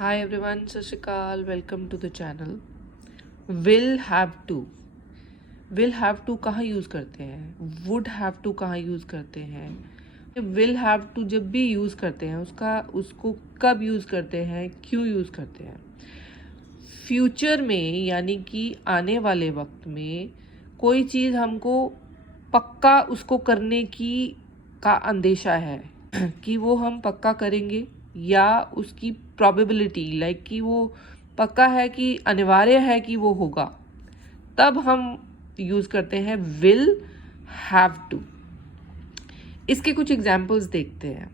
Hi everyone, Sat Sri Akal, welcome to the channel. Will have to, will have to कहाँ use करते हैं, would have to कहाँ use करते हैं। विल हैव टू जब भी यूज़ करते हैं उसको कब यूज़ करते हैं, क्यों यूज़ करते हैं। फ्यूचर में यानी कि आने वाले वक्त में कोई चीज़ हमको पक्का उसको करने की का अंदेशा है कि वो हम पक्का करेंगे, या उसकी प्रोबेबिलिटी लाइक कि वो पक्का है कि अनिवार्य है कि वो होगा, तब हम यूज़ करते हैं विल हैव टू। इसके कुछ एग्जाम्पल्स देखते हैं।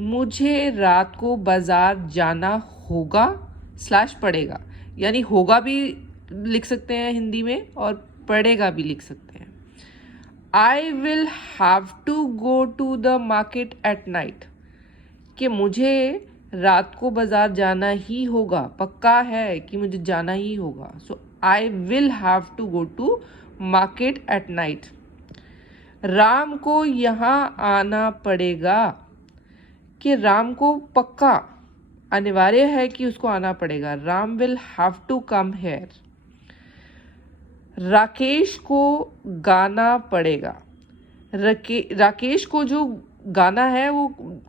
मुझे रात को बाजार जाना होगा स्लैश पड़ेगा, यानी होगा भी लिख सकते हैं हिंदी में और पड़ेगा भी लिख सकते हैं। I will have to go to the market at night, कि मुझे रात को बाजार जाना ही होगा, पक्का है कि मुझे जाना ही होगा। So I will have to go to market at night. Ram को यहाँ आना पड़ेगा, कि राम को पक्का अनिवार्य है कि उसको आना पड़ेगा। Ram will have to come here. Rakesh को गाना पड़ेगा। राकेश को जो गाना है वो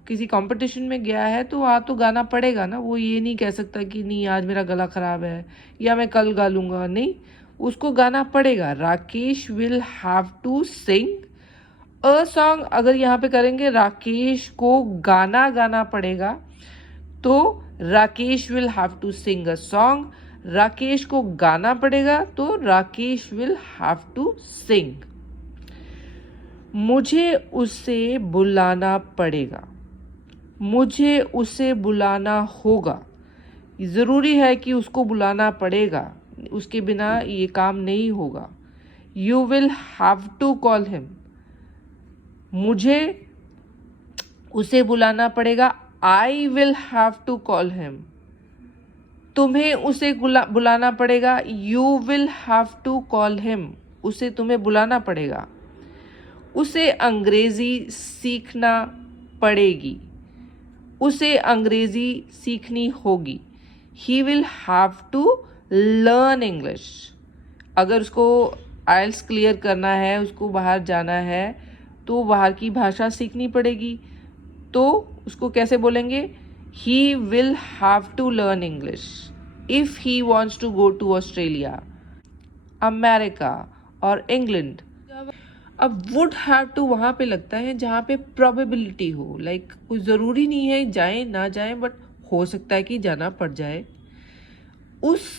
किसी कंपटीशन में गया है तो वहाँ तो गाना पड़ेगा ना। वो ये नहीं कह सकता कि नहीं आज मेरा गला खराब है या मैं कल गा लूँगा, नहीं, उसको गाना पड़ेगा। Rakesh will have to sing a song. अगर यहाँ पे करेंगे राकेश को गाना गाना पड़ेगा तो Rakesh will have to sing a song. Rakesh को गाना पड़ेगा तो Rakesh will have to sing. मुझे उसे बुलाना पड़ेगा, मुझे उसे बुलाना होगा। ज़रूरी है कि उसको बुलाना पड़ेगा, उसके बिना ये काम नहीं होगा। You will have to call him. मुझे उसे बुलाना पड़ेगा। I will have to call him. तुम्हें उसे बुलाना पड़ेगा। You will have to call him. उसे तुम्हें बुलाना पड़ेगा। उसे अंग्रेज़ी सीखना पड़ेगी, उसे अंग्रेज़ी सीखनी होगी। He will have to learn English. अगर उसको आइल्स क्लियर करना है, उसको बाहर जाना है तो बाहर की भाषा सीखनी पड़ेगी, तो उसको कैसे बोलेंगे? He will have to learn English if he wants to go to Australia, America और इंग्लैंड। अब वुड हैव टू वहाँ पे लगता है जहाँ पे प्रोबेबिलिटी हो, लाइक कुछ ज़रूरी नहीं है जाए ना जाए, बट हो सकता है कि जाना पड़ जाए। उस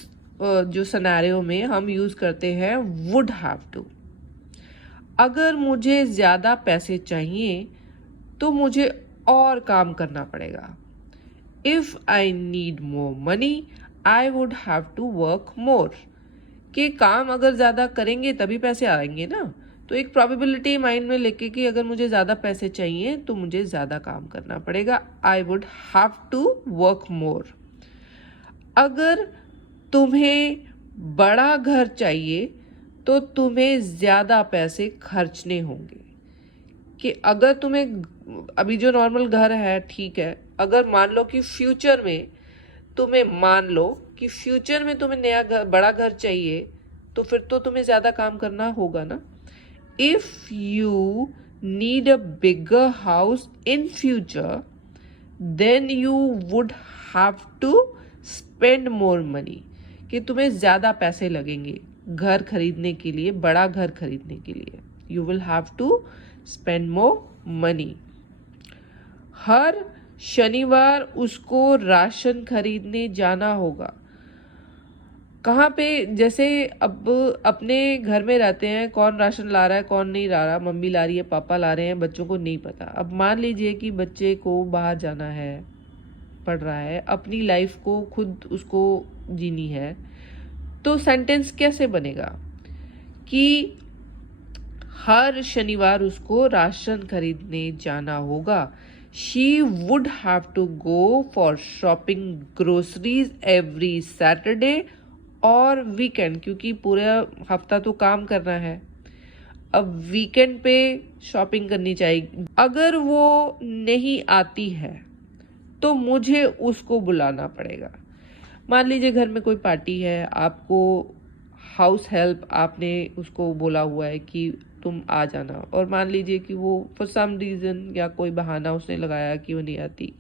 जो सिनेरियो में हम यूज़ करते हैं वुड हैव टू। अगर मुझे ज़्यादा पैसे चाहिए तो मुझे और काम करना पड़ेगा। If I need more money I would have to work more. कि काम अगर ज़्यादा करेंगे तभी पैसे आएंगे ना, तो एक प्रोबेबिलिटी माइंड में लेके कि अगर मुझे ज़्यादा पैसे चाहिए तो मुझे ज़्यादा काम करना पड़ेगा। I would have to work more. अगर तुम्हें बड़ा घर चाहिए तो तुम्हें ज़्यादा पैसे खर्चने होंगे। कि अगर तुम्हें अभी जो नॉर्मल घर है ठीक है, अगर मान लो कि फ्यूचर में तुम्हें नया घर, बड़ा घर चाहिए, तो फिर तो तुम्हें ज़्यादा काम करना होगा ना। If you need a bigger house in future then you would have to spend more money. कि तुम्हें ज़्यादा पैसे लगेंगे घर खरीदने के लिए, बड़ा घर खरीदने के लिए। You will have to spend more money. हर शनिवार उसको राशन खरीदने जाना होगा। कहाँ पे? जैसे अब अपने घर में रहते हैं, कौन राशन ला रहा है कौन नहीं ला रहा, मम्मी ला रही है पापा ला रहे हैं, बच्चों को नहीं पता। अब मान लीजिए कि बच्चे को बाहर जाना है, पढ़ रहा है, अपनी लाइफ को खुद उसको जीनी है, तो सेंटेंस कैसे बनेगा कि हर शनिवार उसको राशन खरीदने जाना होगा। She would have to go for shopping groceries every Saturday और वीकेंड, क्योंकि पूरा हफ्ता तो काम करना है, अब वीकेंड पे शॉपिंग करनी चाहिए। अगर वो नहीं आती है तो मुझे उसको बुलाना पड़ेगा। मान लीजिए घर में कोई पार्टी है, आपको हाउस हेल्प आपने उसको बोला हुआ है कि तुम आ जाना, और मान लीजिए कि वो फॉर सम रीज़न या कोई बहाना उसने लगाया कि वो नहीं आती,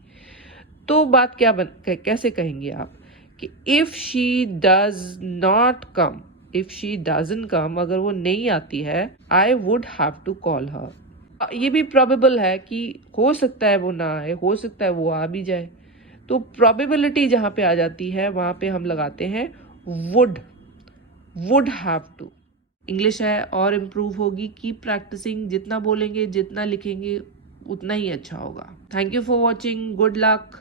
तो बात क्या कैसे कहेंगे आप कि if she does not come, if she doesn't come, अगर वो नहीं आती है, I would have to call her. ये भी प्रोबेबल है कि हो सकता है वो ना आए, हो सकता है वो आ भी जाए, तो प्रोबेबिलिटी जहाँ पे आ जाती है वहाँ पे हम लगाते हैं वुड हैव टू। इंग्लिश है और इम्प्रूव होगी, कीप प्रैक्टिसिंग, जितना बोलेंगे जितना लिखेंगे उतना ही अच्छा होगा। Thank you for watching, good luck.